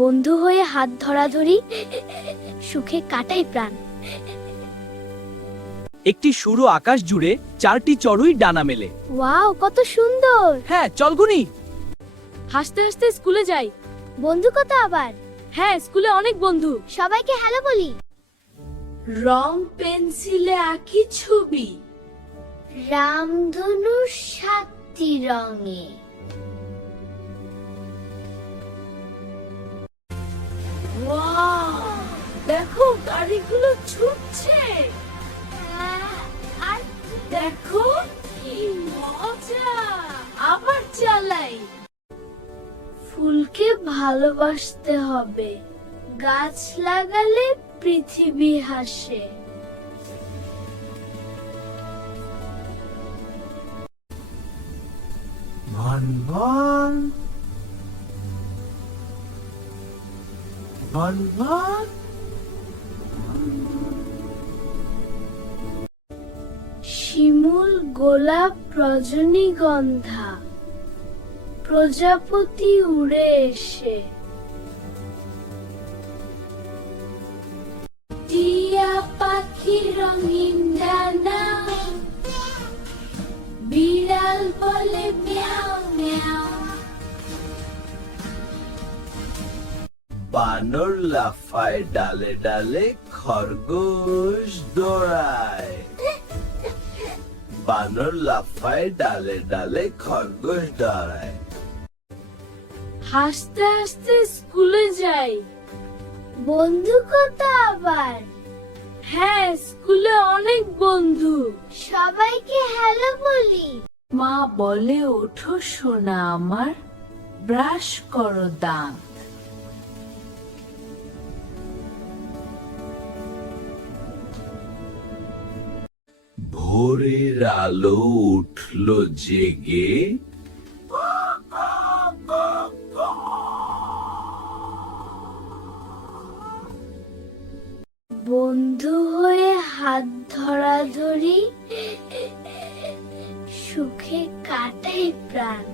বন্ধু হয়ে হাত ধরাধরি, সুখে কাটাই প্রাণ। একটি শুরু আকাশ জুড়ে 4টি চড়ুই ডানা মেলে। ওয়াও, কত সুন্দর! হ্যাঁ, চল গুনি। হাসতে হাসতে স্কুলে যাই। বন্ধু কত আবার? হ্যাঁ, স্কুলে অনেক বন্ধু। সবাইকে হ্যালো বলি। রং পেন্সিলে আঁকি ছবি। রামধনু 7টি রঙে। ওয়াও, দেখো গাড়িগুলো ছুটছে। আর দেখো কি মজা। আবার চালাই। ফুলকে ভালোবাসতে হবে, গাছ লাগালে পৃথিবী হাসে। ভন ভন ভন ভন। শিমুল, গোলাপ, রজনীগন্ধা, প্রজাপতি উড়ে এসে। টিয়া পাখি রঙিন ডানা, বিড়াল বলে মিয়াও মিয়াও। বানর লাফায় ডালে ডালে, খরগোশ দৌড়ায়। বানর লাফায় ডালে ডালে, খরগোশ দৌড়ায়। হাসতে হাসতে স্কুলে যাই। বন্ধু কত আবার? হ্যাঁ, স্কুলে অনেক বন্ধু। সবাইকে হ্যালো বলি। মা বলে, ওঠো সোনা আমার, ব্রাশ করো দাঁত। ভোরের আলো উঠলো জেগে, বন্ধু হয়ে হাত ধরাধরি, সুখে কাটাই প্রাণ।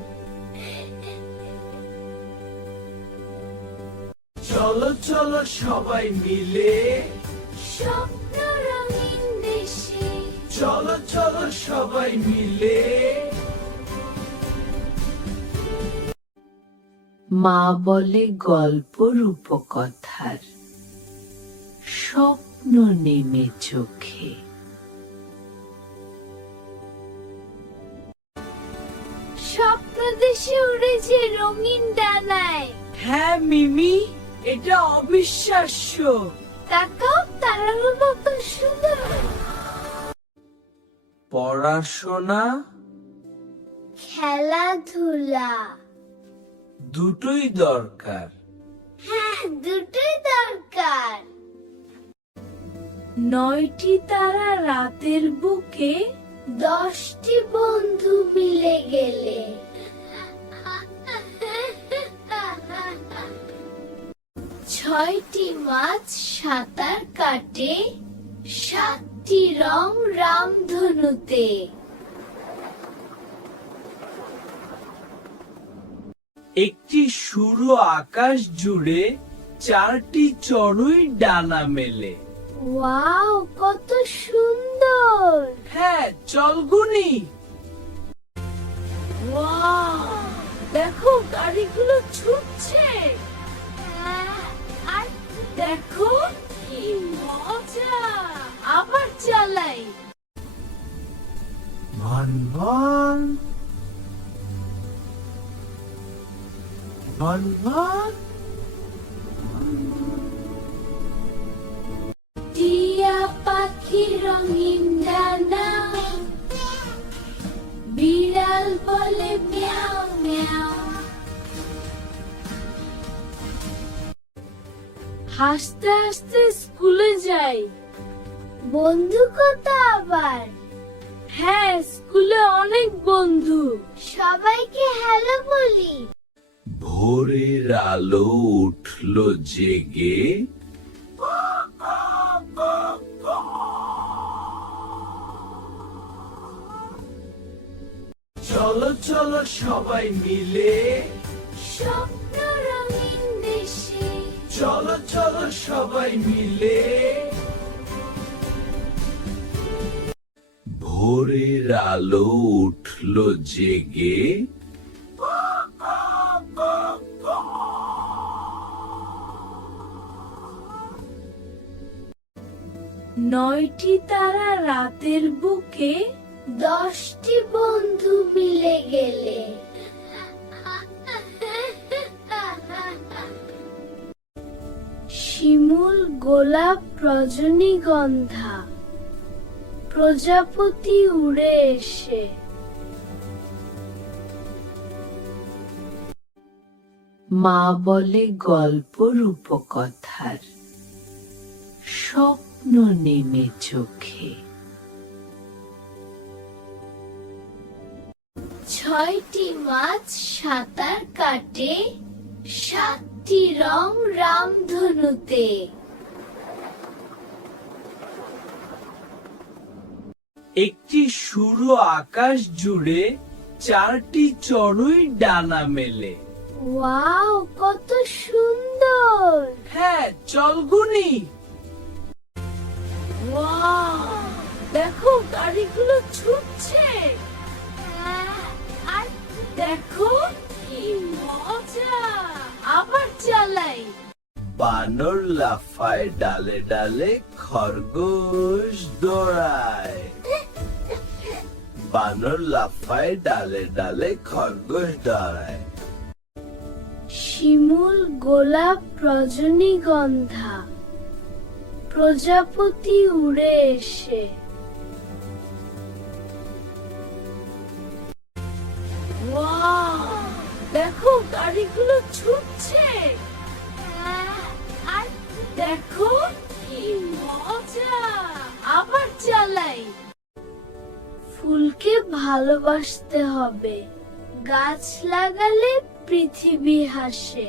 চলো চলো সবাই মিলে, স্বপ্ন রঙিন দেশে। চলো চলো সবাই মিলে। মা বলে গল্প রূপকথার, স্বপ্ন নেমে চোখে। স্বপ্ন দেশে উড়েছে রঙিন ডানায়। হ্যাঁ মিমি, এটা অবিশ্বাস্য। তাকাও, তারাগুলো কত সুন্দর। পড়াশোনা খেলাধুলা, দুটোই দরকার। হ্যাঁ, দুটোই দরকার। 9টি তারা রাতের বুকে, 10টি বন্ধু মিলে গেলে। 6টি মাছ সাঁতার কাটে, 7টি রং রামধনুতে। একটি শুরু আকাশ জুড়ে 4টি চড়ুই ডানা মেলে। ওয়াও, কত সুন্দর! হ্যাঁ, চল গুনি। ওয়াও, দেখো গাড়িগুলো ছুটছে। আর দেখো কি মজা। আবার চালাই। ভন ভন ভন ভন। টিয়া পাখি রঙিন ডানা, বিড়াল বলে মিয়াও মিয়াও। হাসতে হাসতে স্কুলে যাই। বন্ধু কত আবার? হ্যাঁ, স্কুলে অনেক বন্ধু। সবাইকে হ্যালো বলি। ভোরের আলো উঠলো জেগে, চলো চলো সবাই মিলে, স্বপ্ন রঙিন দেশে। চলো চলো সবাই মিলে ভোরের আলো উঠলো জেগে নয়টি তারা রাতের বুকে 10টি বন্ধু মিলে গেলে শিমুল গোলাপ রজনীগন্ধা প্রজাপতি উড়ে এসে মা বলে গল্প রূপকথার স্বপ্ন নেমে চোখে 6টি মাছ সাঁতার কাটে 7টি রং রামধনুতে একটি শুরু আকাশ জুড়ে 4টি চড়ুই ডানা মেলে। ওয়াও কত সুন্দর হ্যাঁ চল গুনি। ওয়াও দেখো গাড়িগুলো ছুটছে আর দেখো কি মজা আবার চালাই বানর লাফায় ডালে ডালে খরগোশ দৌড়ায় বানর লাফায় ডালে ডালে খরগোশ দৌড়ায় শিমুল গোলাপ রজনীগন্ধা প্রজাপতি উড়ে এসে ওয়াও দেখো গাড়িগুলো ছুটছে আর দেখো কি মজা আবার চালাই ফুলকে ভালোবাসতে হবে গাছ লাগালে পৃথিবী হাসে